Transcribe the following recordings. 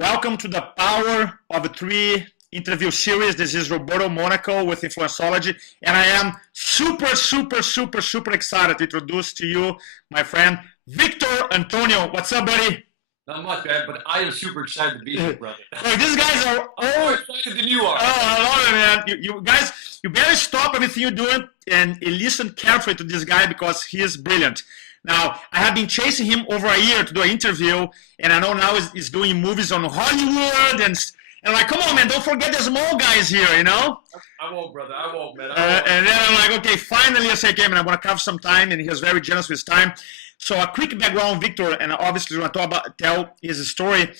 Welcome to the Power of Three interview series. This is Roberto Monaco with InfluenceOlogy, and I am super excited to introduce to you my friend Victor Antonio. What's up, buddy? Not much, man, but I am super excited to be here, brother. Hey, these guys are more excited than you are. Oh, I love it, man. You guys, you better stop everything you're doing and listen carefully to this guy because he is brilliant. Now, I have been chasing him over a year to do an interview, and I know now he's doing movies on Hollywood, and like, come on, man, don't forget the small guys here, you know? I won't, brother. I won't, man. And then I'm like, okay, finally I say, okay, man, I want to carve some time, and he was very generous with his time. So a quick background on Victor, and obviously I want to tell his story.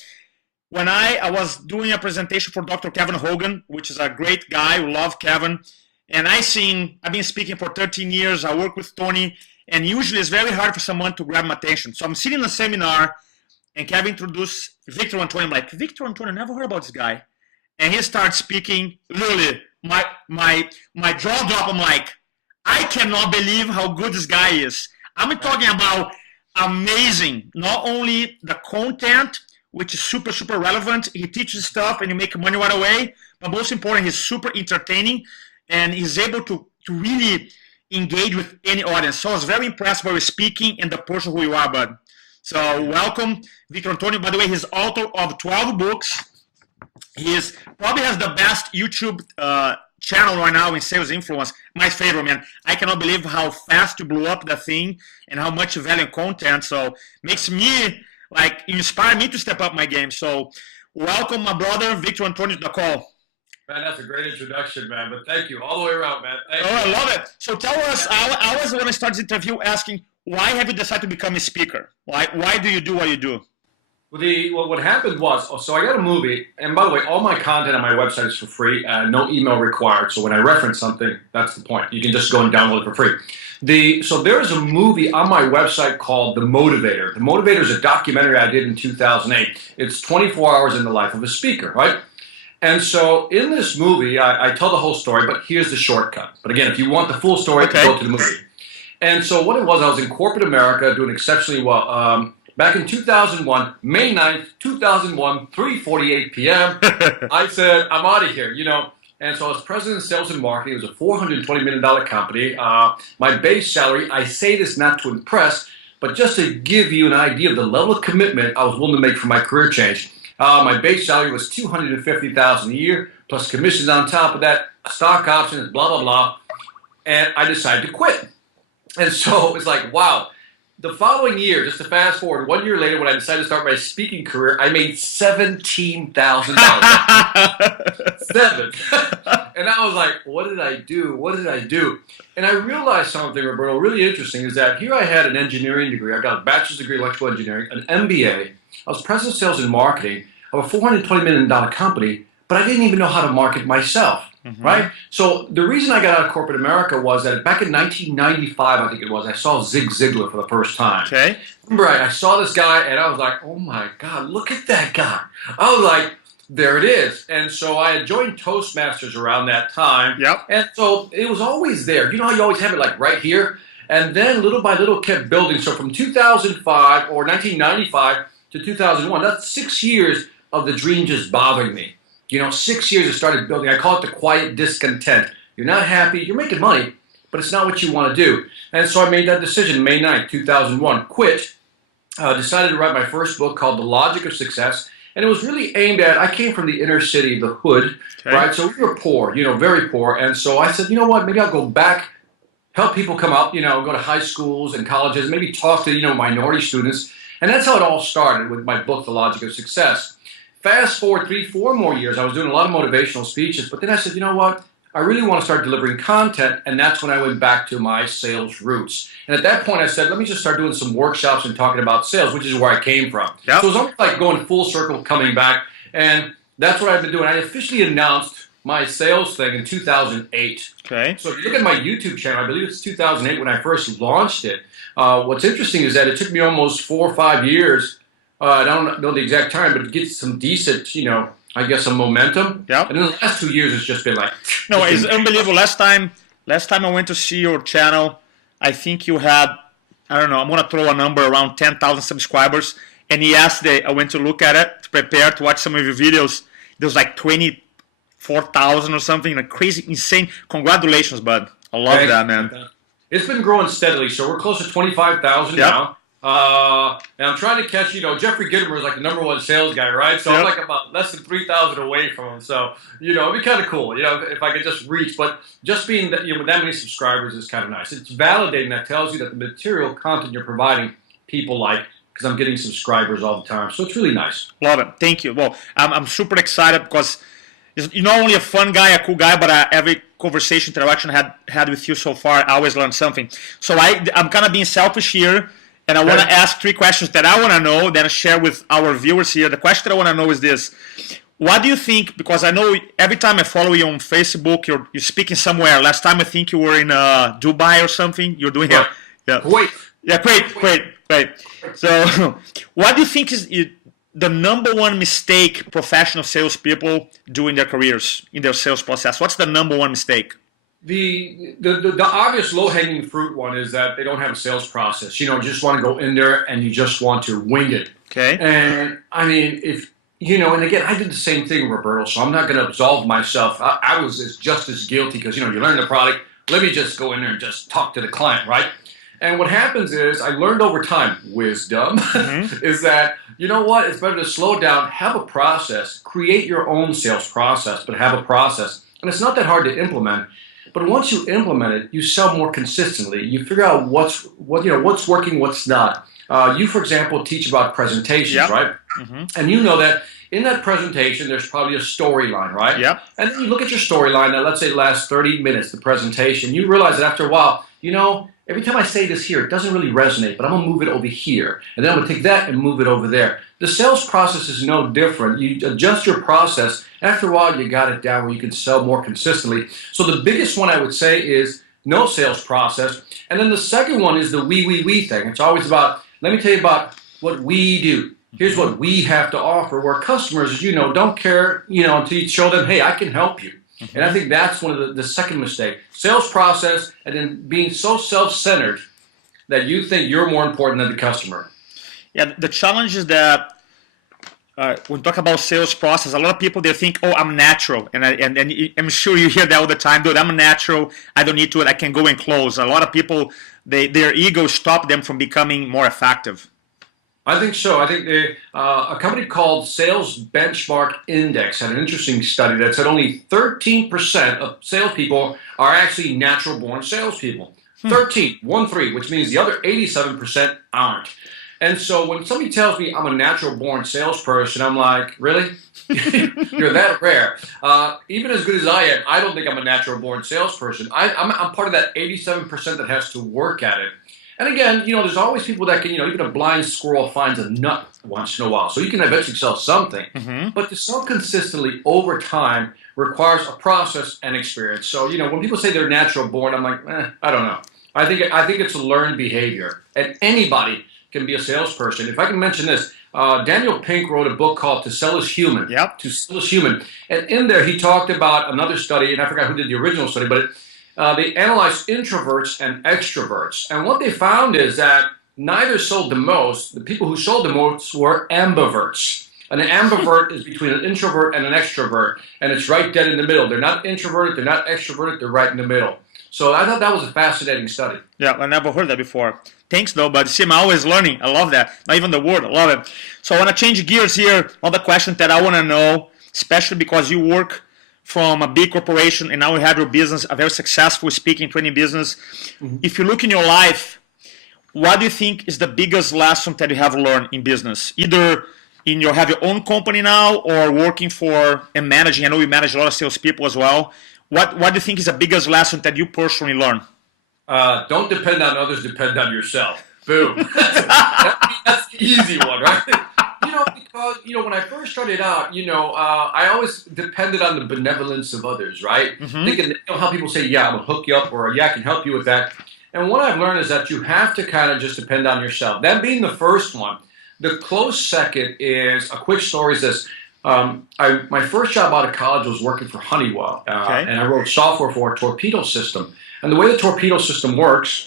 When I was doing a presentation for Dr. Kevin Hogan, which is a great guy, we love Kevin, and I've been speaking for 13 years, I work with Tony, and usually it's very hard for someone to grab my attention. So I'm sitting in a seminar, and Kevin introduced Victor Antonio. I'm like, Victor Antonio, never heard about this guy. And he starts speaking, literally, my jaw drop. I'm like, I cannot believe how good this guy is. I'm talking about amazing. Not only the content, which is super relevant. He teaches stuff and you make money right away. But most important, he's super entertaining, and he's able to really engage with any audience. So I was very impressed by your speaking and the person who you are, bud. So welcome, Victor Antonio. By the way, he's author of 12 books. He probably has the best YouTube channel right now in sales influence. My favorite, man. I cannot believe how fast you blew up the thing and how much value and content. So makes me, like, inspire me to step up my game. So welcome, my brother, Victor Antonio, to the call. Man, that's a great introduction, man. But thank you all the way around, man. Thank you. I love it. So tell us, I was going to start this interview asking, why have you decided to become a speaker? Why do you do what you do? Well, what happened was, so I got a movie, and by the way, all my content on my website is for free, no email required. So when I reference something, that's the point. You can just go and download it for free. So there is a movie on my website called The Motivator. The Motivator is a documentary I did in 2008. It's 24 hours in the life of a speaker, right? And so in this movie, I tell the whole story, but here's the shortcut. But again, if you want the full story, go to the movie. And so what it was, I was in corporate America doing exceptionally well. Back in 2001, May 9th, 2001, 3:48 p.m., I said, I'm out of here, you know. And so I was president of sales and marketing. It was a $420 million company. My base salary, I say this not to impress, but just to give you an idea of the level of commitment I was willing to make for my career change. My base salary was $250,000 a year, plus commissions on top of that, stock options, blah, blah, blah. And I decided to quit. And so it's like, wow. The following year, just to fast forward, 1 year later when I decided to start my speaking career, I made $17,000. Seven. And I was like, what did I do? What did I do? And I realized something, Roberto, really interesting, is that here I had an engineering degree. I got a bachelor's degree in electrical engineering, an MBA. I was president of sales and marketing of a $420 million company, but I didn't even know how to market myself. Right? So the reason I got out of corporate America was that back in 1995, I think it was, I saw Zig Ziglar for the first time. Okay. Remember, I saw this guy and I was like, oh my God, look at that guy. I was like, there it is. And so I had joined Toastmasters around that time. Yep. And so it was always there. You know how you always have it like right here? And then little by little kept building. So from 2005 or 1995 to 2001, that's 6 years of the dream just bothering me. You know, 6 years I started building. I call it the quiet discontent. You're not happy. You're making money, but it's not what you want to do. And so I made that decision May 9th, 2001. Quit. Decided to write my first book called The Logic of Success. And it was really aimed at, I came from the inner city, the hood, right? So we were poor, you know, very poor. And so I said, you know what, maybe I'll go back, help people come up, you know, go to high schools and colleges, maybe talk to, you know, minority students. And that's how it all started with my book, The Logic of Success. Fast forward 3-4 more years, I was doing a lot of motivational speeches, but then I said, you know what? I really want to start delivering content, and that's when I went back to my sales roots. And at that point, I said, let me just start doing some workshops and talking about sales, which is where I came from. Yep. So it was almost like going full circle, coming back, and that's what I've been doing. I officially announced my sales thing in 2008. Okay. So if you look at my YouTube channel, I believe it's 2008 when I first launched it. What's interesting is that it took me almost 4 or 5 years. I don't know the exact time, but it gets some decent, you know, I guess some momentum. Yeah. And in the last 2 years, it's just been like... No, it's unbelievable. Last time I went to see your channel, I think you had, I don't know, I'm going to throw a number around 10,000 subscribers. And yesterday I went to look at it, to prepare to watch some of your videos. There was like 24,000 or something, like crazy, insane. Congratulations, bud. I love that, man. It's been growing steadily, so we're close to 25,000 now. And I'm trying to catch, Jeffrey Gitomer is like the #1 sales guy, right? So I'm like about less than 3,000 away from him. So, it'd be kind of cool, if I could just reach. But just being that, with that many subscribers is kind of nice. It's validating. That tells you that the material content you're providing, people like, because I'm getting subscribers all the time. So it's really nice. Love it. Thank you. Well, I'm super excited because you're not only a fun guy, a cool guy, but every conversation, interaction I had with you so far, I always learn something. So I'm kind of being selfish here. And I want to ask 3 questions that I want to know, then I share with our viewers here. The question that I want to know is this. What do you think, because I know every time I follow you on Facebook, you're speaking somewhere. Last time I think you were in Dubai or something. You're doing it. Yeah. Kuwait. Yeah, great. So what do you think is the #1 mistake professional salespeople do in their careers, in their sales process? What's the #1 mistake? The obvious low-hanging fruit one is that they don't have a sales process. You just want to go in there and you just want to wing it. Okay. And I mean, and again, I did the same thing, Roberto, so I'm not going to absolve myself. I was just as guilty because, you learn the product. Let me just go in there and just talk to the client, right? And what happens is, I learned over time, wisdom, is that, you know what, it's better to slow down, have a process, create your own sales process, but have a process. And it's not that hard to implement. But once you implement it, you sell more consistently. You figure out what's working, what's not. You, for example, teach about presentations, right? And you know that in that presentation, there's probably a storyline, right? Yep. And then you look at your storyline that, let's say, lasts 30 minutes, the presentation. You realize that after a while, every time I say this here, it doesn't really resonate, but I'm going to move it over here. And then I'm going to take that and move it over there. The sales process is no different. You adjust your process. After a while, you got it down where you can sell more consistently. So the biggest one I would say is no sales process. And then the second one is the we thing. It's always about, let me tell you about what we do. Here's what we have to offer, where customers, don't care, until you show them, hey, I can help you. And I think that's one of the second mistake. Sales process, and then being so self-centered that you think you're more important than the customer. Yeah, the challenge is that when we talk about sales process, a lot of people, they think, oh, I'm natural. And I'm sure you hear that all the time, dude, I'm natural, I don't need to, I can go and close. A lot of people, their ego stop them from becoming more effective. I think so. I think a company called Sales Benchmark Index had an interesting study that said only 13% of salespeople are actually natural-born salespeople. 13, 1-3, which means the other 87% aren't. And so when somebody tells me I'm a natural-born salesperson, I'm like, really? You're that rare. Even as good as I am, I don't think I'm a natural-born salesperson. I'm part of that 87% that has to work at it. And again, there's always people that can, even a blind squirrel finds a nut once in a while. So you can eventually sell something. But to sell consistently over time requires a process and experience. So, when people say they're natural born, I'm like, I don't know. I think it's a learned behavior. And anybody can be a salesperson. If I can mention this, Daniel Pink wrote a book called To Sell is Human. Yep. To Sell is Human. And in there, he talked about another study, and I forgot who did the original study, but they analyzed introverts and extroverts. And what they found is that neither sold the most. The people who sold the most were ambiverts. And an ambivert is between an introvert and an extrovert. And it's right dead in the middle. They're not introverted, they're not extroverted, they're right in the middle. So I thought that was a fascinating study. Yeah, I never heard that before. Thanks, though, but see, I'm always learning. I love that. Not even the word, I love it. So I want to change gears here. Another question that I want to know, especially because you work from a big corporation and now you have your business, a very successful speaking training business. If you look in your life, what do you think is the biggest lesson that you have learned in business? Either in have your own company now or working for and managing. I know you manage a lot of salespeople as well. What do you think is the biggest lesson that you personally learned? Don't depend on others, depend on yourself. Boom. That's the easy one, right? Because, when I first started out, I always depended on the benevolence of others, right? Thinking, how people say, yeah, I'm going to hook you up, or yeah, I can help you with that. And what I've learned is that you have to kind of just depend on yourself. That being the first one. The close second is, a quick story is this. My first job out of college was working for Honeywell, Okay. and I wrote software for a torpedo system. And the way the torpedo system works,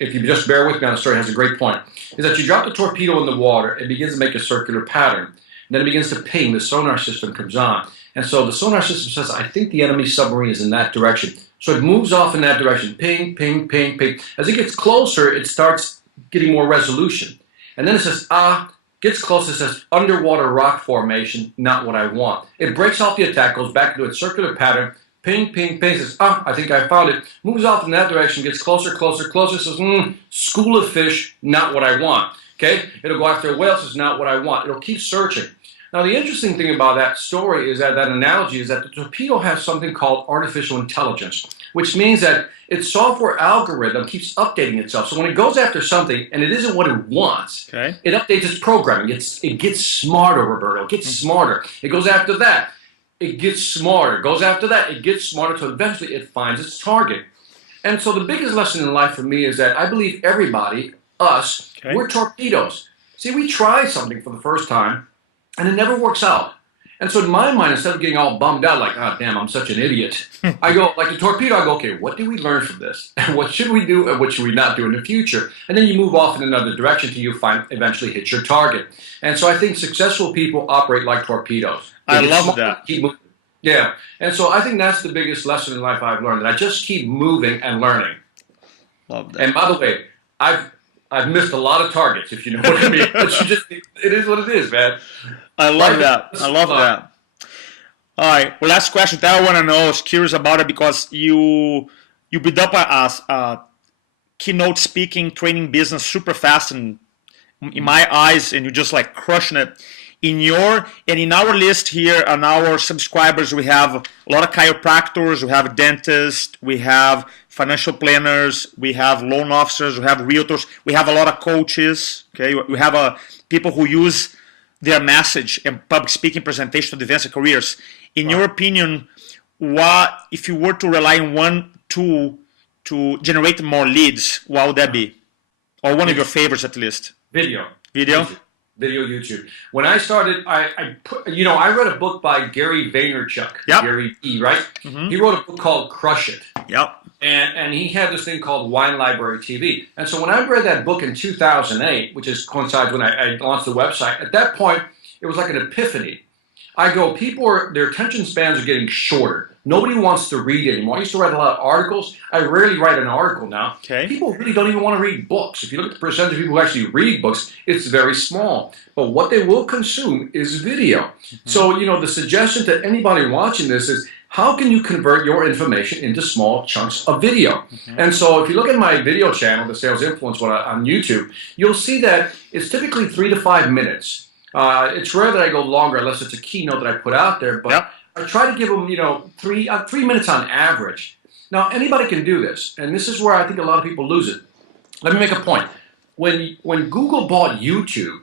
if you just bear with me on the story, it has a great point, is that you drop the torpedo in the water, it begins to make a circular pattern. And then it begins to ping, the sonar system comes on. And so the sonar system says, I think the enemy submarine is in that direction. So it moves off in that direction, ping, ping, ping, ping. As it gets closer, it starts getting more resolution. And then it says, gets closer, it says, underwater rock formation, not what I want. It breaks off the attack, goes back into its circular pattern, ping, ping, ping, says, I think I found it. Moves off in that direction, gets closer, closer, closer, says, school of fish, not what I want. Okay? It'll go after a whale, says, not what I want. It'll keep searching. Now, the interesting thing about that story is that analogy is that the torpedo has something called artificial intelligence, which means that its software algorithm keeps updating itself. So when it goes after something and it isn't what it wants, Okay. it updates its programming. It gets smarter, Roberto. It gets smarter. It goes after that. It gets smarter. Goes after that. It gets smarter until eventually it finds its target. And so the biggest lesson in life for me is that I believe everybody, us, Okay. we're torpedoes. See, we try something for the first time, and it never works out. And so in my mind, instead of getting all bummed out, like, oh, damn, I'm such an idiot, I go, like the torpedo, I go, okay, what did we learn from this? And what should we do and what should we not do in the future? And then you move off in another direction till you eventually hit your target. And so I think successful people operate like torpedoes. I love that. Keep moving. Yeah. And so I think that's the biggest lesson in life I've learned, that I just keep moving and learning. Love that. And by the way, I've missed a lot of targets, if you know what I mean. But it is what it is, man. I love that. I love that. All right. Well, last question that I want to know. I was curious about it because you built up a keynote speaking training business super fast and in my eyes, and you're just like crushing it. In our list here on our subscribers, we have a lot of chiropractors, we have dentists, we have financial planners, we have loan officers, we have realtors, we have a lot of coaches. Okay, we have people who use their message and public speaking presentation to advance their careers. In your opinion, what if you were to rely on one tool to generate more leads? What would that be? Or one of your favorites, at least. Video. YouTube. When I started, I read a book by Gary Vaynerchuk. Yep. Gary E, right? Mm-hmm. He wrote a book called Crush It. Yep. And he had this thing called Wine Library TV. And so when I read that book in 2008, which coincides when I launched the website, at that point, it was like an epiphany. I go, their attention spans are getting shorter. Nobody wants to read anymore. I used to write a lot of articles. I rarely write an article now. Okay. People really don't even want to read books. If you look at the percentage of people who actually read books, it's very small. But what they will consume is video. Mm-hmm. So, the suggestion to anybody watching this is, how can you convert your information into small chunks of video? Mm-hmm. And so if you look at my video channel, The Sales Influence on YouTube, you'll see that it's typically 3 to 5 minutes. It's rare that I go longer unless it's a keynote that I put out there, but yep. I try to give them, 3 minutes on average. Now, anybody can do this, and this is where I think a lot of people lose it. Let me make a point. When Google bought YouTube,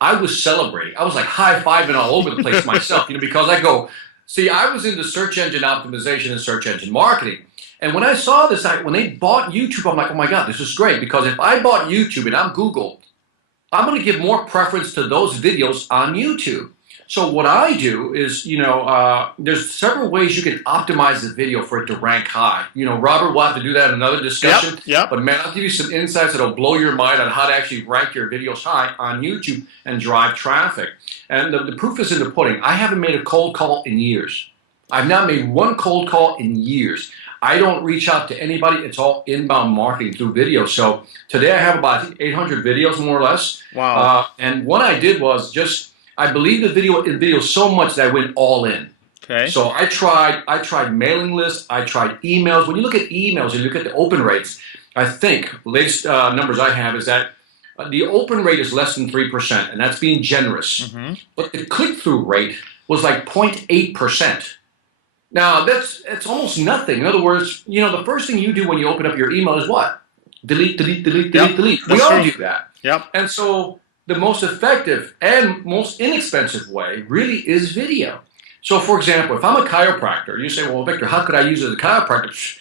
I was celebrating. I was like high-fiving all over the place myself, because I go, see, I was into search engine optimization and search engine marketing. And when I saw this, when they bought YouTube, I'm like, oh my God, this is great. Because if I bought YouTube and I'm Google, I'm going to give more preference to those videos on YouTube. So what I do is, there's several ways you can optimize the video for it to rank high. Robert will have to do that in another discussion. Yep. But man, I'll give you some insights that'll blow your mind on how to actually rank your videos high on YouTube and drive traffic. And the proof is in the pudding. I haven't made a cold call in years. I've not made one cold call in years. I don't reach out to anybody. It's all inbound marketing through video. So today I have about 800 videos, more or less. Wow. And what I did was I believed in video so much that I went all in. Okay. So I tried mailing lists. I tried emails. When you look at emails and you look at the open rates, I think the latest numbers I have is that the open rate is less than 3%, and that's being generous. Mm-hmm. But the click-through rate was like 0.8%. Now, it's almost nothing. In other words, the first thing you do when you open up your email is what? Delete, delete, delete, delete, delete. We all do that. Yep. And so the most effective and most inexpensive way really is video. So, for example, if I'm a chiropractor, you say, well, Victor, how could I use it as a chiropractor?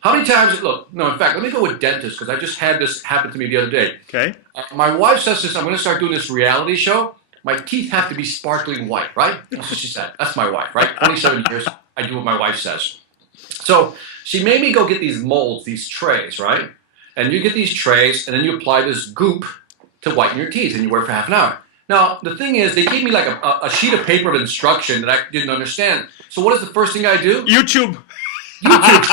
How many times, in fact, let me go with dentist, because I just had this happen to me the other day. Okay. My wife says this, I'm going to start doing this reality show. my teeth have to be sparkling white, right? That's what she said. That's my wife, right? 27 years, I do what my wife says. So she made me go get these molds, these trays, right? And you get these trays, and then you apply this goop to whiten your teeth, and you wear it for half an hour. Now, the thing is, they gave me like a sheet of paper of instruction that I didn't understand. So what is the first thing I do? YouTube. YouTube.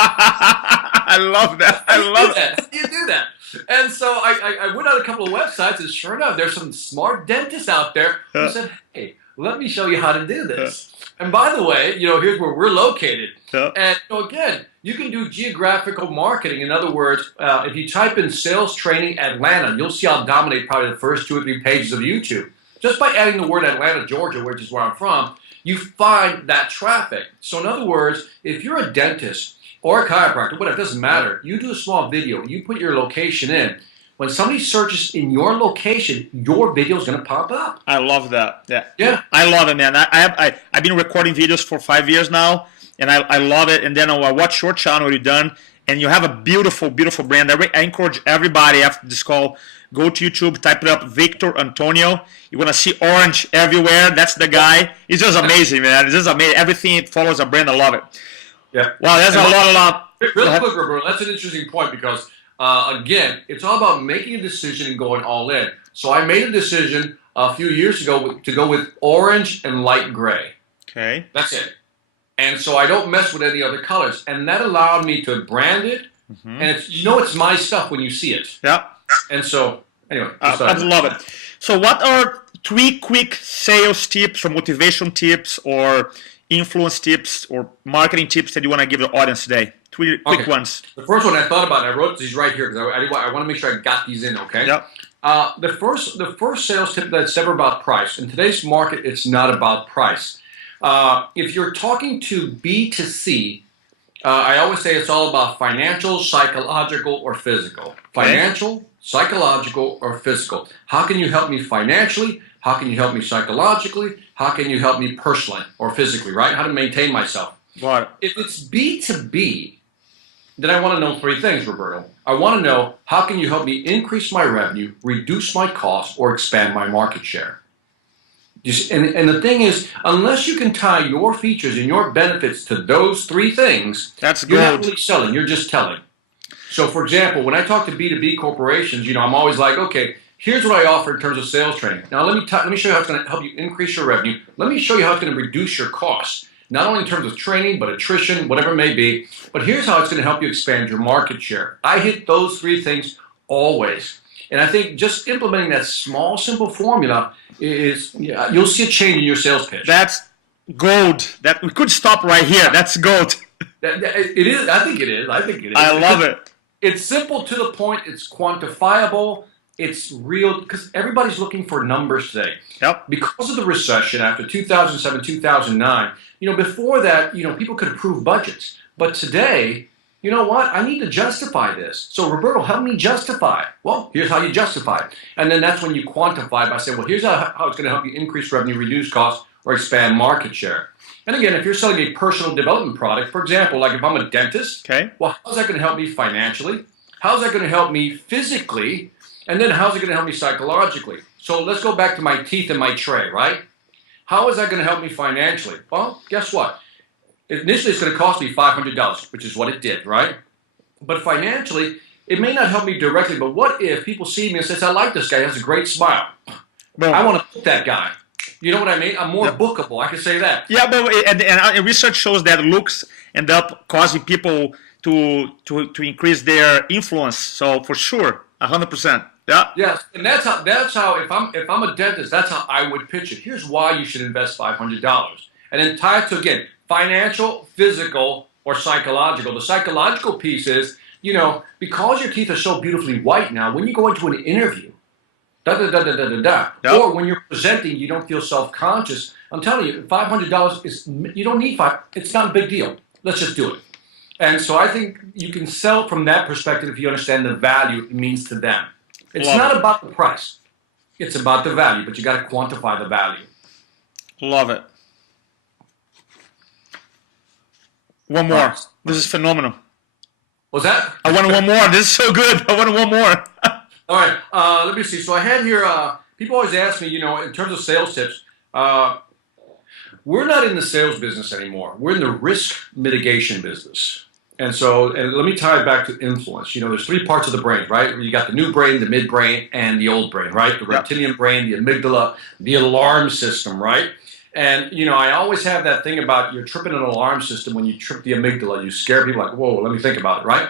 I love that. I love that. You do that. And so I went on a couple of websites, and sure enough, there's some smart dentists out there who said, hey, let me show you how to do this. And by the way, here's where we're located. And again, you can do geographical marketing. In other words, if you type in sales training Atlanta, you'll see I'll dominate probably the first 2 or 3 pages of YouTube. Just by adding the word Atlanta, Georgia, which is where I'm from, you find that traffic. So in other words, if you're a dentist or a chiropractor, whatever, it doesn't matter. You do a small video. You put your location in. When somebody searches in your location, your video is going to pop up. I love that. Yeah. Yeah. I love it, man. I've been recording videos for 5 years now, and I love it. And then I watch your channel you've done, and you have a beautiful, beautiful brand. I encourage everybody after this call, go to YouTube, type it up, Victor Antonio. You're going to see orange everywhere. That's the guy. It's just amazing, man. It's just amazing. Everything follows a brand. I love it. Yeah. Wow, that's a lot. Really quick, Roberto, that's an interesting point because, again, it's all about making a decision and going all in. So I made a decision a few years ago to go with orange and light gray. Okay. That's it. And so I don't mess with any other colors. And that allowed me to brand it. And it's my stuff when you see it. Yeah. And so, anyway. I love it. So what are 3 quick sales tips or motivation tips or influence tips or marketing tips that you want to give the audience today? 3 quick ones. The first one I thought about, I wrote these right here because I want to make sure I got these in, okay? Yep. The first sales tip that's ever about price. In today's market, it's not about price. If you're talking to B2C, I always say it's all about financial, psychological, or physical. Financial, psychological, or physical. How can you help me financially? How can you help me psychologically? How can you help me personally or physically, right? How to maintain myself. Right. If it's B2B, then I want to know 3 things, Roberto. I want to know how can you help me increase my revenue, reduce my costs, or expand my market share. And the thing is, unless you can tie your features and your benefits to those 3 things, you're not really selling, you're just telling. So for example, when I talk to B2B corporations, I'm always like, okay, here's what I offer in terms of sales training. Now let me show you how it's going to help you increase your revenue. Let me show you how it's going to reduce your costs. Not only in terms of training, but attrition, whatever it may be. But here's how it's going to help you expand your market share. I hit those 3 things always. And I think just implementing that small, simple formula is, you'll see a change in your sales pitch. That's gold. That we could stop right here. That's gold. It is. I think it is. I love it. It's simple to the point. It's quantifiable. It's real because everybody's looking for numbers today. Yep. Because of the recession after 2007, 2009, before that, people could approve budgets. But today, you know what? I need to justify this. So Roberto, help me justify it. Well, here's how you justify it. And then that's when you quantify by saying, well, here's how it's going to help you increase revenue, reduce costs, or expand market share. And again, if you're selling a personal development product, for example, like if I'm a dentist, well, how's that going to help me financially? How's that going to help me physically? And then how's it going to help me psychologically? So let's go back to my teeth and my tray, right? How is that going to help me financially? Well, guess what? Initially, it's going to cost me $500, which is what it did, right? But financially, it may not help me directly, but what if people see me and says, I like this guy, he has a great smile. I want to book that guy. You know what I mean? I'm more bookable. I can say that. Yeah, but and research shows that looks end up causing people to increase their influence. So for sure, 100%. Yeah. Yes, and that's how if I'm a dentist, that's how I would pitch it. Here's why you should invest $500, and then tie it to again financial, physical, or psychological. The psychological piece is because your teeth are so beautifully white now. When you go into an interview, or when you're presenting, you don't feel self-conscious. I'm telling you, $500 is you don't need $500. It's not a big deal. Let's just do it. And so I think you can sell from that perspective if you understand the value it means to them. It's not about the price. It's about the value, but you got to quantify the value. Love it. One more. This is phenomenal. What's that? I want one more. This is so good. I want one more. All right. Let me see. So I had here people always ask me, in terms of sales tips, we're not in the sales business anymore. We're in the risk mitigation business. And so, and let me tie it back to influence. There's three parts of the brain, right? You got the new brain, the midbrain, and the old brain, right? The reptilian brain, the amygdala, the alarm system, right? And, I always have that thing about you're tripping an alarm system when you trip the amygdala. You scare people like, whoa, let me think about it, right?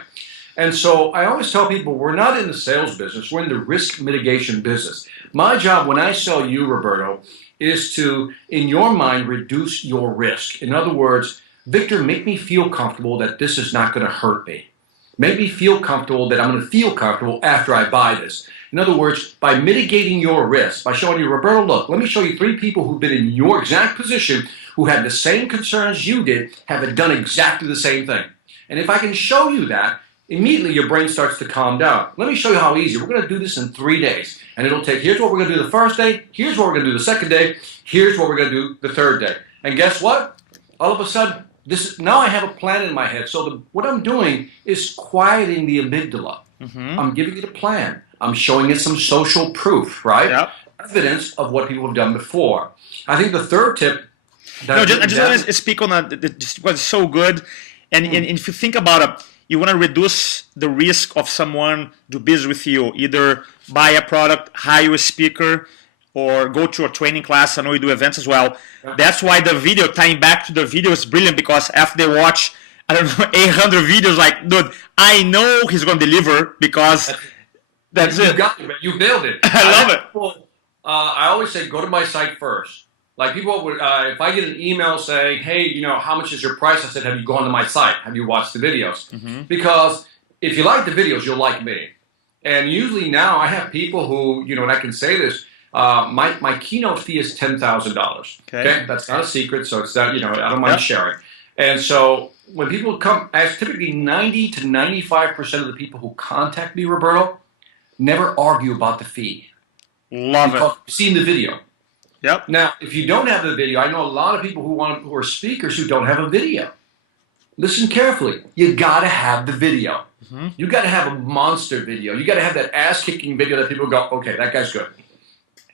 And so I always tell people we're not in the sales business. We're in the risk mitigation business. My job when I sell you, Roberto, is to, in your mind, reduce your risk. In other words, Victor, make me feel comfortable that this is not going to hurt me. Make me feel comfortable that I'm going to feel comfortable after I buy this. In other words, by mitigating your risk, by showing you, Roberto, look, let me show you 3 people who've been in your exact position, who had the same concerns you did, have done exactly the same thing. And if I can show you that, immediately your brain starts to calm down. Let me show you how easy. We're going to do this in 3 days. And it'll take, here's what we're going to do the first day, here's what we're going to do the second day, here's what we're going to do the third day. And guess what? All of a sudden, now I have a plan in my head. So what I'm doing is quieting the amygdala. I'm giving it a plan. I'm showing it some social proof, right? Yep. Evidence of what people have done before. I think the third tip. I just want to speak on that. This was so good. And if you think about it, you want to reduce the risk of someone do business with you, either buy a product, hire a speaker, or go to a training class. I know you do events as well. Yeah. That's why the video, tying back to the video, is brilliant, because after they watch, 800 videos, like, dude, I know he's going to deliver, because that's it. You got it, you nailed it. I love it. I always say, go to my site first. Like, people would, if I get an email saying, hey, how much is your price? I said, have you gone to my site? Have you watched the videos? Because if you like the videos, you'll like me. And usually now I have people who, and I can say this, my keynote fee is $10,000. Okay, that's not a secret, so it's that, I don't mind sharing. And so when people come, as typically 90 to 95% of the people who contact me, Roberto, never argue about the fee. Love it. You've seen the video. Yep. Now, if you don't have the video, I know a lot of people who are speakers who don't have a video. Listen carefully. You got to have the video. You got to have a monster video. You got to have that ass-kicking video that people go, okay, that guy's good.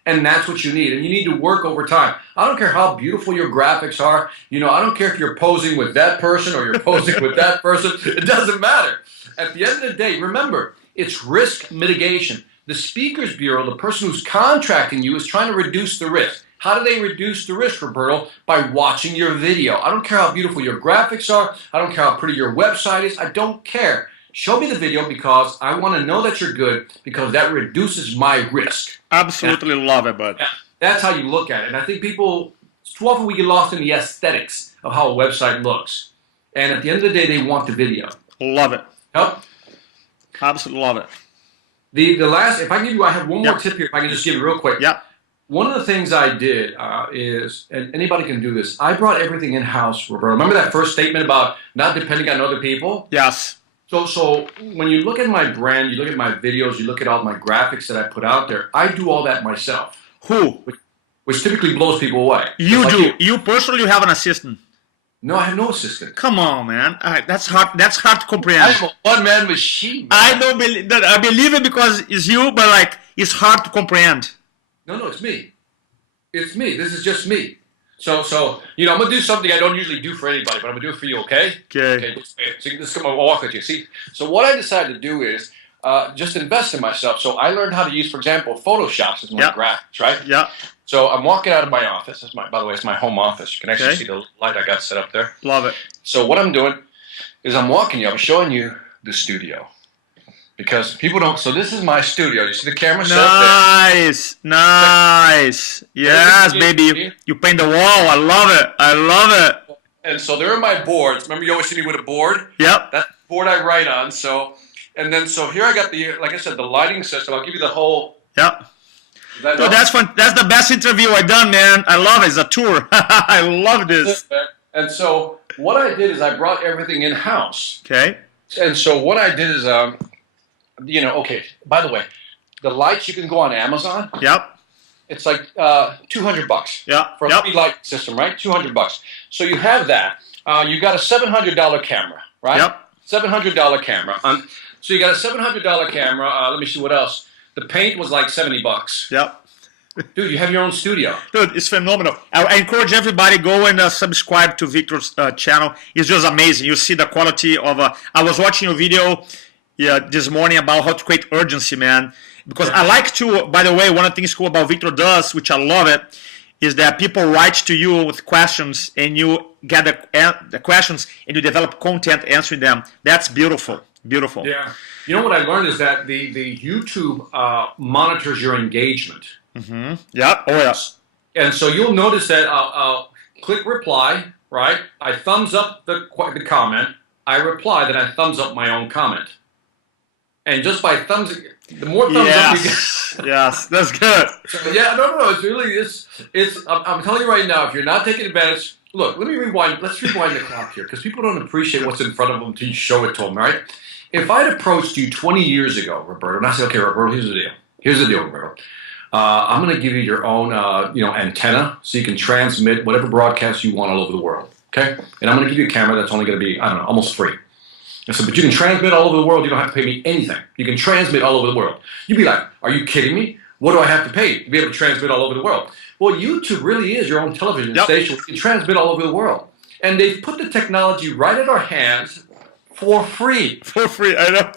And that's what you need. And you need to work over time. I don't care how beautiful your graphics are. I don't care if you're posing with that person or you're posing with that person. It doesn't matter. At the end of the day, remember, it's risk mitigation. The Speakers Bureau, the person who's contracting you, is trying to reduce the risk. How do they reduce the risk, Roberto? By watching your video. I don't care how beautiful your graphics are. I don't care how pretty your website is. I don't care. Show me the video, because I want to know that you're good, because that reduces my risk. Absolutely love it, bud. That's how you look at it. And I think people, too often we get lost in the aesthetics of how a website looks. And at the end of the day, they want the video. Love it. Yep. Absolutely love it. The last, if I give you, I have one more tip here, if I can just give it real quick. Yeah. One of the things I did is, and anybody can do this, I brought everything in-house, Roberto. Remember that first statement about not depending on other people? Yes. So when you look at my brand, you look at my videos, you look at all my graphics that I put out there, I do all that myself. Which typically blows people away. You do. You personally have an assistant. No, I have no assistant. Come on, man. That's hard to comprehend. I have a one-man machine, man. I don't believe that. I believe it because it's you, but it's hard to comprehend. No, it's me. It's me. This is just me. So I'm gonna do something I don't usually do for anybody, but I'm gonna do it for you, okay? Okay. So this is gonna walk with you. See, so what I decided to do is just invest in myself. So I learned how to use, for example, Photoshop as my graphics, right? Yeah. So I'm walking out of my office. By the way, it's my home office. You can actually see the light I got set up there. Love it. So what I'm doing is I'm showing you the studio. Because people don't, so this is my studio. You see the camera set up there? Nice. Yes, baby. You paint the wall. I love it. And so there are my boards. Remember you always see me with a board? Yep. That's the board I write on. So here I got like I said, the lighting system. I'll give you the whole. Yep. So that's fun. That's the best interview I've done, man. I love it. It's a tour. I love this. And so what I did is I brought everything in-house. Okay. And so what I did is, okay, by the way, the lights you can go on Amazon. Yep. It's like $200. Yeah. For a free light system, right? $200. So you have that. You got a $700 camera, right? Yep. $700 camera. So you got a $700 camera. Let me see what else. The paint was like $70. Yep. Dude, you have your own studio. Dude, it's phenomenal. I encourage everybody go and subscribe to Victor's channel. It's just amazing. You see the quality of. I was watching a video this morning about how to create urgency, man. Because I like to. By the way, one of the things cool about Victor does, which I love it, is that people write to you with questions, and you get the questions, and you develop content answering them. That's beautiful. Beautiful. Yeah. You know what I learned is that the YouTube monitors your engagement. Mm-hmm. Yeah. Oh, yes. And so you'll notice that I'll click reply, right? I thumbs up the comment. I reply, then I thumbs up my own comment. And just by the more thumbs up you get. Yes, that's good. So, yeah, no. It's really, I'm telling you right now, if you're not taking advantage, look, let's rewind the clock here, because people don't appreciate what's in front of them until you show it to them, right? If I'd approached you 20 years ago, Roberto, and I said, okay, Roberto, here's the deal. Here's the deal, Roberto. I'm going to give you your own, antenna so you can transmit whatever broadcast you want all over the world, okay? And I'm going to give you a camera that's only going to be, I don't know, almost free. I said, but you can transmit all over the world. You don't have to pay me anything. You can transmit all over the world. You'd be like, are you kidding me? What do I have to pay to be able to transmit all over the world? Well, YouTube really is your own television station. You can transmit all over the world. And they've put the technology right at our hands for free. For free, I know.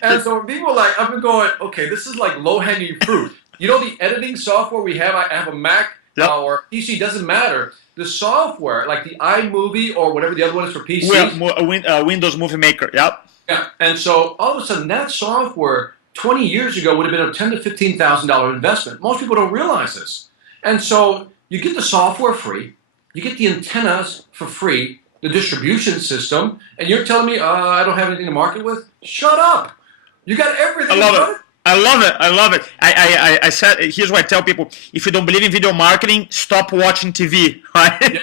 And so people are like, I've been going, okay, this is like low-hanging fruit. You know the editing software we have? I have a Mac or PC, doesn't matter. The software, like the iMovie or whatever the other one is for PC. Windows Movie Maker, yep. Yeah, and so all of a sudden that software 20 years ago would have been a $10,000 to $15,000 investment. Most people don't realize this. And so you get the software free, you get the antennas for free, the distribution system, and you're telling me I don't have anything to market with? Shut up. You got everything. I love it. I love it. I said, here's what I tell people. If you don't believe in video marketing, stop watching TV. Right?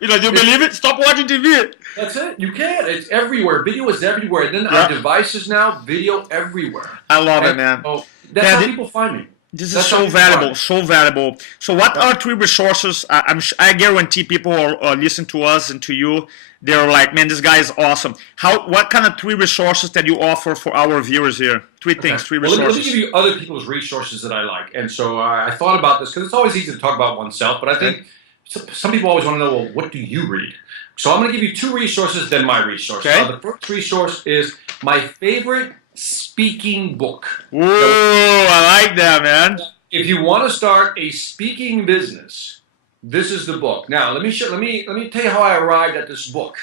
Yeah. Do you believe it? Stop watching TV. That's it. You can't. It's everywhere. Video is everywhere. And then our devices now, video everywhere. I love it, man. So that's how people find me. This is so valuable, so valuable. So what are 3 resources? I guarantee people who listen to us and to you, they're like, man, this guy is awesome. What kind of 3 resources that you offer for our viewers here? 3 things, 3 resources. Let me give you other people's resources that I like. And so I thought about this, because it's always easy to talk about oneself, but I think some people always want to know, well, what do you read? So I'm going to give you 2 resources, then my resource. Okay. The first resource is my favorite speaking book. Whoa, I like that, man. If you want to start a speaking business, this is the book. Now, let me tell you how I arrived at this book.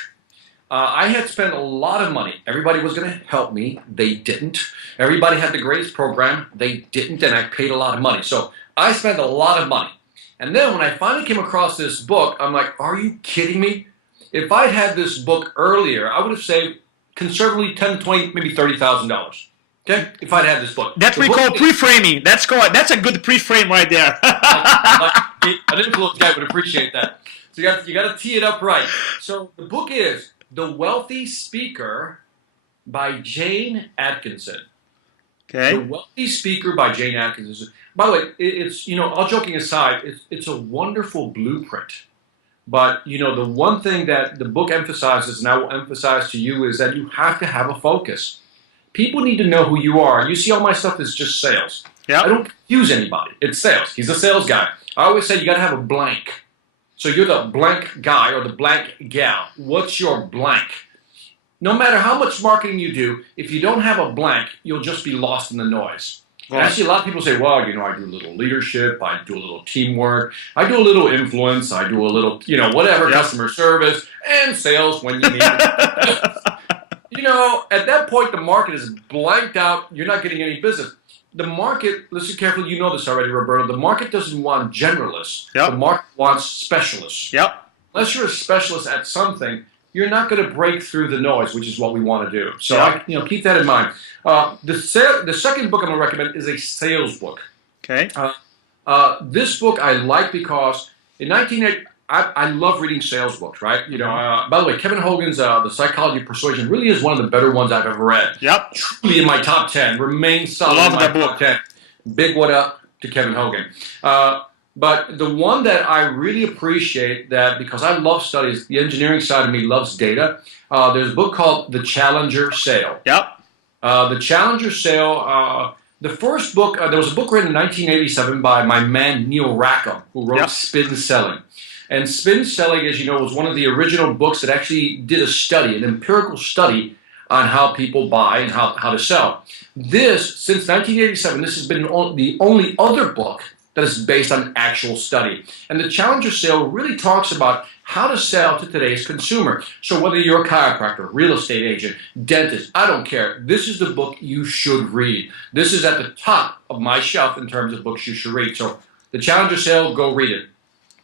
I had spent a lot of money. Everybody was going to help me. They didn't. Everybody had the greatest program. They didn't, and I paid a lot of money. So I spent a lot of money. And then when I finally came across this book, I'm like, are you kidding me? If I'd had this book earlier, I would have saved conservatively $10,000, $20,000, maybe $30,000. Okay, if I'd had this book. That's what we call pre-framing. That's a good pre-frame right there. An influence guy would appreciate that. So you got to tee it up right. So the book is The Wealthy Speaker by Jane Atkinson. Okay. The Wealthy Speaker by Jane Atkinson. By the way, it's all joking aside, it's a wonderful blueprint. But the one thing that the book emphasizes, and I will emphasize to you, is that you have to have a focus. People need to know who you are. You see, all my stuff is just sales. Yeah. I don't confuse anybody. It's sales. He's a sales guy. I always say you got to have a blank. So you're the blank guy or the blank gal. What's your blank? No matter how much marketing you do, if you don't have a blank, you'll just be lost in the noise. And I see a lot of people say, well, I do a little leadership, I do a little teamwork, I do a little influence, I do a little, whatever, customer service, and sales when you need it. At that point, the market is blanked out. You're not getting any business. The market, listen carefully, you know this already, Roberto, the market doesn't want generalists. Yep. The market wants specialists. Yep. Unless you're a specialist at something, you're not going to break through the noise, which is what we want to do. So, keep that in mind. The second book I'm going to recommend is a sales book. Okay. This book I like because in 1980, I love reading sales books, right? By the way, Kevin Hogan's The Psychology of Persuasion really is one of the better ones I've ever read. Yep. Truly in my top 10. Remains solid in my top 10. Big what up to Kevin Hogan. But the one that I really appreciate that, because I love studies, the engineering side of me loves data, there's a book called The Challenger Sale. Yep. The Challenger Sale, The first book, there was a book written in 1987 by my man Neil Rackham, who wrote Spin Selling. And Spin Selling, as you know, was one of the original books that actually did a study, an empirical study on how people buy and how to sell. This, since 1987, this has been the only other book that is based on actual study. And the Challenger Sale really talks about how to sell to today's consumer. So whether you're a chiropractor, real estate agent, dentist, I don't care. This is the book you should read. This is at the top of my shelf in terms of books you should read. So the Challenger Sale, go read it.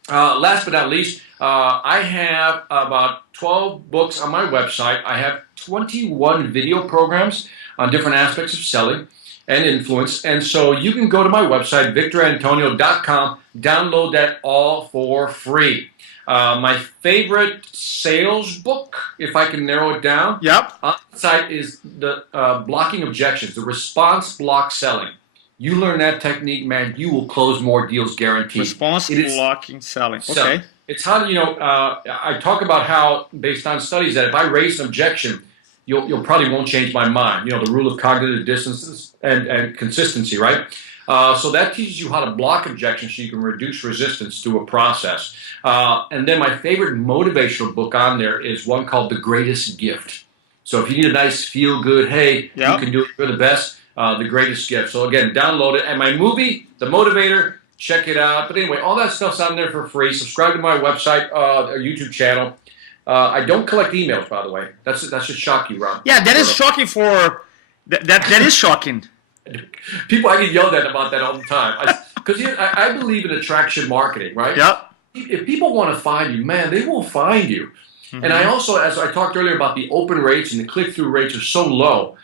Last but not least, I have about 12 books on my website. I have 21 video programs on different aspects of selling and influence. And so you can go to my website, victorantonio.com, download that all for free. My favorite sales book, if I can narrow it down, on the site is the Blocking Objections, the Response Block Selling. You learn that technique, man, you will close more deals guaranteed. Response blocking selling. Okay. It's how, I talk about how, based on studies, that if I raise an objection, you'll probably won't change my mind. The rule of cognitive dissonance and consistency, right? So that teaches you how to block objections so you can reduce resistance to a process. And then my favorite motivational book on there is one called The Greatest Gift. So if you need a nice feel-good, hey, you can do it, you're the best, The Greatest Gift. So again, download it. And my movie, The Motivator, check it out. But anyway, all that stuff's on there for free. Subscribe to my website, or YouTube channel. I don't collect emails, by the way. That should shock you, Ron. Yeah, that is shocking that is shocking. People, I get yelled at about that all the time. Because I believe in attraction marketing, right? Yep. If people want to find you, man, they will find you. Mm-hmm. And I also, as I talked earlier about the open rates and the click-through rates are so low.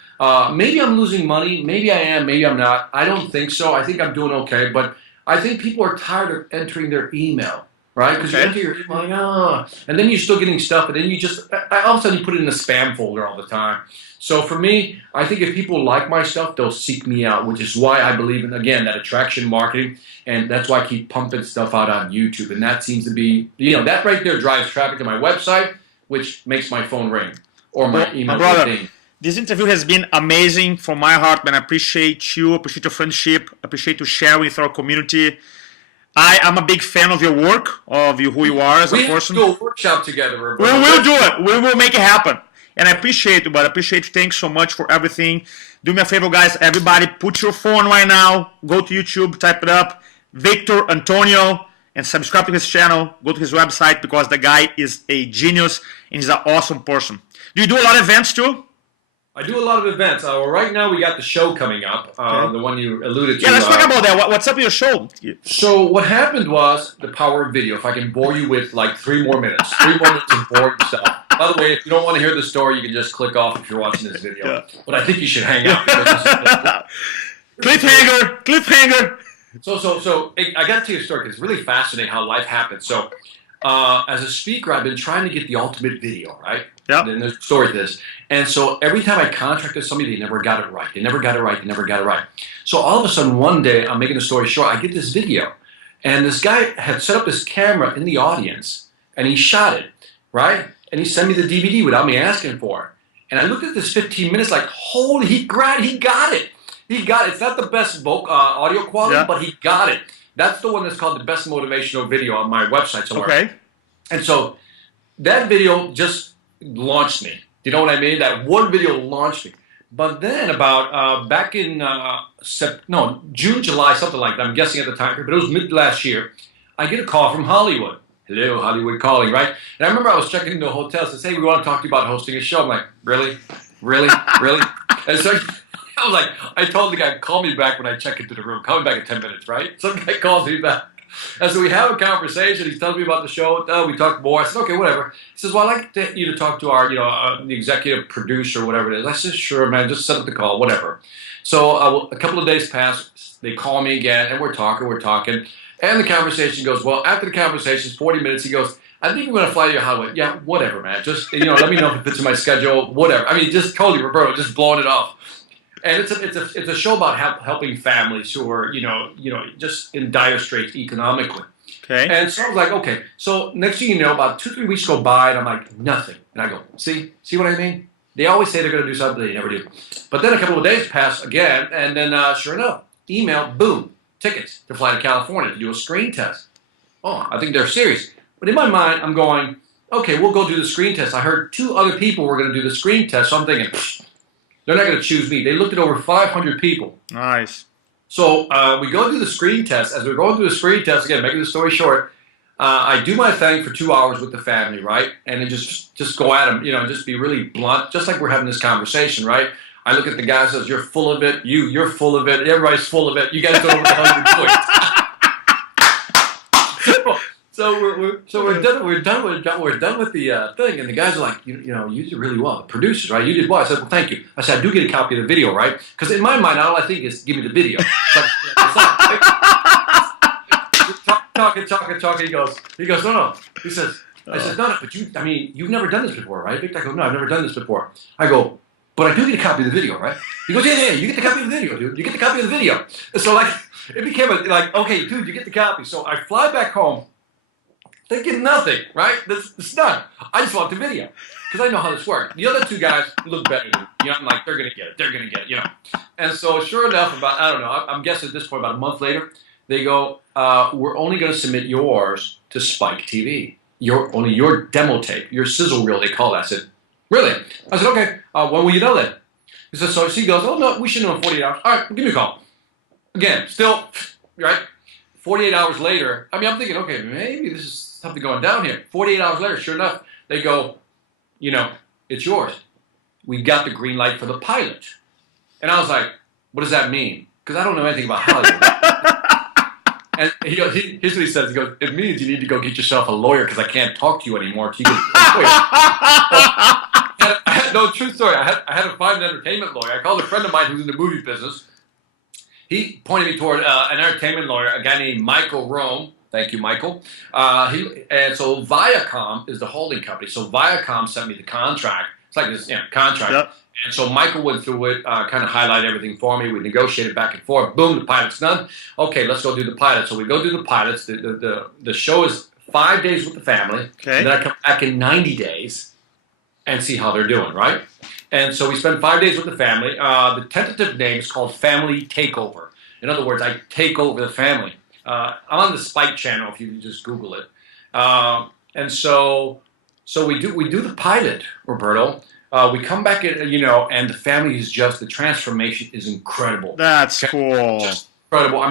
Maybe I'm losing money. Maybe I am. Maybe I'm not. I don't think so. I think I'm doing okay. But I think people are tired of entering their email, right? Because you enter your email, and then you're still getting stuff, and then you just, all of a sudden you put it in the spam folder all the time. So for me, I think if people like my stuff, they'll seek me out, which is why I believe in, again, that attraction marketing, and that's why I keep pumping stuff out on YouTube. And that seems to be, that right there drives traffic to my website, which makes my phone ring, or my email ring. This interview has been amazing from my heart, man. I appreciate you, appreciate your friendship, appreciate you sharing with our community. I am a big fan of your work, of who you are as a person. We will do a workshop together. We will do it. We will make it happen. And I appreciate you, but I appreciate you. Thanks so much for everything. Do me a favor, guys. Everybody, put your phone right now. Go to YouTube, type it up, Victor Antonio, and subscribe to his channel. Go to his website because the guy is a genius and he's an awesome person. Do you do a lot of events too? I do a lot of events. Right now we got the show coming up, the one you alluded to. Yeah, let's talk about that. What's up with your show? So what happened was the power of video. If I can bore you with like 3 more minutes. 3 more minutes of boring stuff. By the way, if you don't want to hear the story, you can just click off if you're watching this video. Yeah. But I think you should hang out. Cliffhanger. So I got to tell you a story because it's really fascinating how life happens. So as a speaker, I've been trying to get the ultimate video, right? Yeah. And there's a story to this. And so every time I contracted somebody, they never got it right. They never got it right. So all of a sudden, one day, I'm making the story short, I get this video. And this guy had set up this camera in the audience, and he shot it, right? And he sent me the DVD without me asking for it. And I looked at this 15 minutes like, holy, he got it. He got it. It's not the best audio quality, but he got it. That's the one that's called the best motivational video on my website somewhere. Okay. And so that video just launched me. You know what I mean? That one video launched me. But then about back in June, July, something like that, I'm guessing at the time, but it was mid last year, I get a call from Hollywood. Hello, Hollywood calling, right? And I remember I was checking into the hotel and said, hey, we want to talk to you about hosting a show. I'm like, really? And so I was like, I told the guy, call me back when I check into the room. Call me back in 10 minutes, right? Some guy calls me back. And so we have a conversation. He tells me about the show. We talk more. I said, okay, whatever. He says, well, I'd like you to talk to our, the executive producer, whatever it is. I said, sure, man, just set up the call, whatever. So a couple of days pass. They call me again, and we're talking. And the conversation goes, well, after the conversation, 40 minutes, he goes, I think we're going to fly you to Hollywood. Yeah, whatever, man. Just, let me know if it fits in my schedule, whatever. I mean, just totally, Roberto, just blowing it off. And it's a show about helping families who are, just in dire straits economically. Okay. And so I was like, okay. So next thing you know, about 2-3 weeks go by, and I'm like, nothing. And I go, see what I mean? They always say they're going to do something, they never do. But then a couple of days pass again, and then sure enough, email, boom, tickets to fly to California to do a screen test. Oh, I think they're serious. But in my mind, I'm going, okay, we'll go do the screen test. I heard 2 other people were going to do the screen test, so I'm thinking, they're not going to choose me. They looked at over 500 people. Nice. So we go do the screen test. As we're going through the screen test, again, making the story short, I do my thing for 2 hours with the family, right? And then just go at them, just be really blunt, just like we're having this conversation, right? I look at the guy and says, you're full of it. You're full of it. Everybody's full of it. You guys go over the 100 points. So we're done with the thing, and the guys are like, you did really well. The producers, right? You did well. I said, well, thank you. I said, I do get a copy of the video, right? Because in my mind, all I think is, give me the video. Talking. He goes, no. He says, I said, no, but you've never done this before, right? Victor, I go, no, I've never done this before. I go, but I do get a copy of the video, right? He goes, yeah, you get the copy of the video, dude. You get the copy of the video. And so it became okay, dude, you get the copy. So I fly back home, thinking nothing, right? It's done. I just want the video because I know how this works. The other 2 guys look better. I'm like, they're gonna get it. And so sure enough, about I don't know, I'm guessing at this point about a month later, they go, we're only going to submit yours to Spike TV. Only your demo tape, your sizzle reel, they call that. I said, really? I said, okay. When will you know that? He said, so she goes, oh no, we should know in 48 hours. All right, give me a call. Again, still, right? 48 hours later, I'm thinking, okay, maybe this is something going down here. 48 hours later, sure enough, they go, it's yours. We got the green light for the pilot. And I was like, what does that mean? Because I don't know anything about Hollywood. And here's what he says. He goes, it means you need to go get yourself a lawyer because I can't talk to you anymore. So no, true story. I had to find an entertainment lawyer. I called a friend of mine who's in the movie business. He pointed me toward an entertainment lawyer, a guy named Michael Rome. Thank you, Michael. And so Viacom is the holding company. So Viacom sent me the contract. It's like this contract. Yep. And so Michael went through it, kind of highlighted everything for me. We negotiated back and forth. Boom, the pilot's done. Okay, let's go do the pilot. So we go do the pilots. The show is 5 days with the family. Okay. And then I come back in 90 days and see how they're doing, right? And so we spend 5 days with the family. The tentative name is called Family Takeover. In other words, I take over the family. I'm on the Spike channel if you just Google it. And so we do the pilot, Roberto. We come back, and the family is the transformation is incredible. That's cool. Just incredible.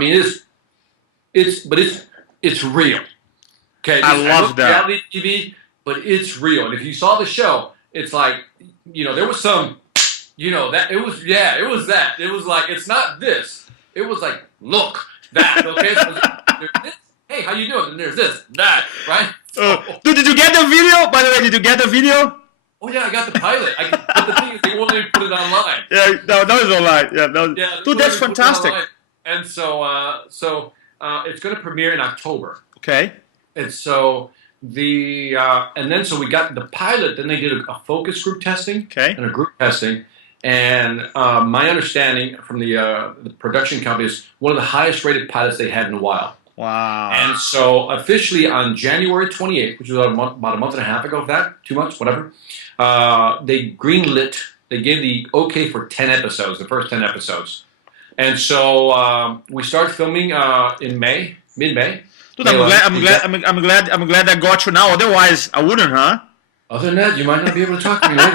It's real. Okay, I love that. Reality TV, but it's real. And if you saw the show, it's like, there was some, that it was that. It was like, it's not this. It was like, look, that. Okay, so there's this. Hey, how you doing? And there's this, that, right? Dude, did you get the video? By the way, did you get the video? Oh yeah, I got the pilot. But the thing is, they won't even put it online. Yeah, no, that was online. Yeah, dude, that's fantastic. And so it's going to premiere in October. Okay. And so so we got the pilot. Then they did a focus group testing. Okay. And a group testing. And my understanding from the production company is one of the highest rated pilots they had in a while. Wow. And so officially on January 28th, which was about a month and a half ago, 2 months, whatever, they greenlit, they gave the okay for 10 episodes, the first 10 episodes. And so we started filming in mid-May. Dude, I'm glad I got you now. Otherwise, I wouldn't, huh? Other than that, you might not be able to talk to me later,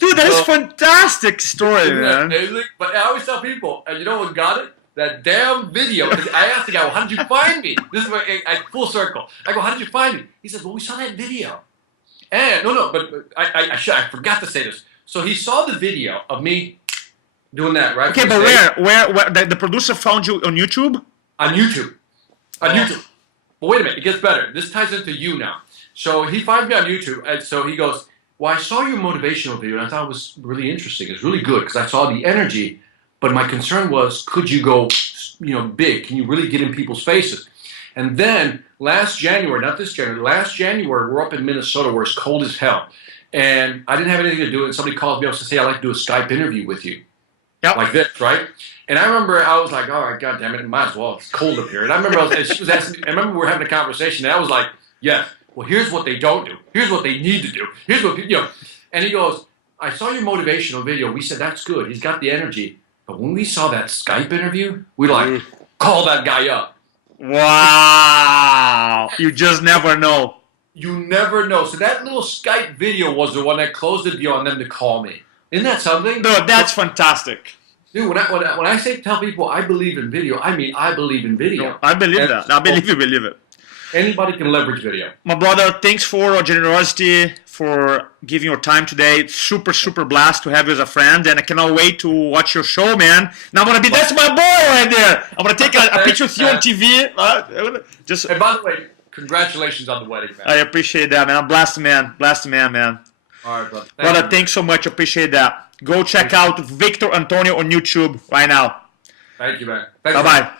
Dude, that is fantastic story, man. But I always tell people, and you know what got it? That damn video. I asked the guy, well, how did you find me? This is full circle. I go, how did you find me? He says, well, we saw that video. And, but I forgot to say this. So he saw the video of me doing that, right? Okay, but where the producer found you on YouTube? On YouTube. On YouTube. But wait a minute, it gets better. This ties into you now. So he finds me on YouTube, and so he goes, well, I saw your motivational video, and I thought it was really interesting. It was really good, because I saw the energy. But my concern was, could you go, big? Can you really get in people's faces? And then last January, not this January, last January, we're up in Minnesota where it's cold as hell. And I didn't have anything to do with it. Somebody called me up and said, hey, I'd like to do a Skype interview with you. Yep. Like this, right? And I remember I was like, all right, God damn it, might as well. It's cold up here. And I remember she was asking me, I remember we were having a conversation, and I was like, yes, well, here's what they don't do. Here's what they need to do. Here's what, And he goes, I saw your motivational video. We said, that's good. He's got the energy. But when we saw that Skype interview, we like, call that guy up. Wow. You just never know. You never know. So that little Skype video was the one that closed the deal on them to call me. Isn't that something? No, that's fantastic. Dude, when I tell people I believe in video, I mean I believe in video. No, I believe that. I believe you believe it. Anybody can leverage video. My brother, thanks for your generosity, for giving your time today. It's super, super blessed to have you as a friend, and I cannot wait to watch your show, man. Now I'm gonna be, that's my boy right there. I'm gonna take a picture with you on TV. And by the way, congratulations on the wedding, man. I appreciate that, man. I'm blessed, man. Blessed man, man. All right, brother. Brother, thanks so much. Appreciate that. Go check out Victor Antonio on YouTube right now. Thank you, man. Bye-bye.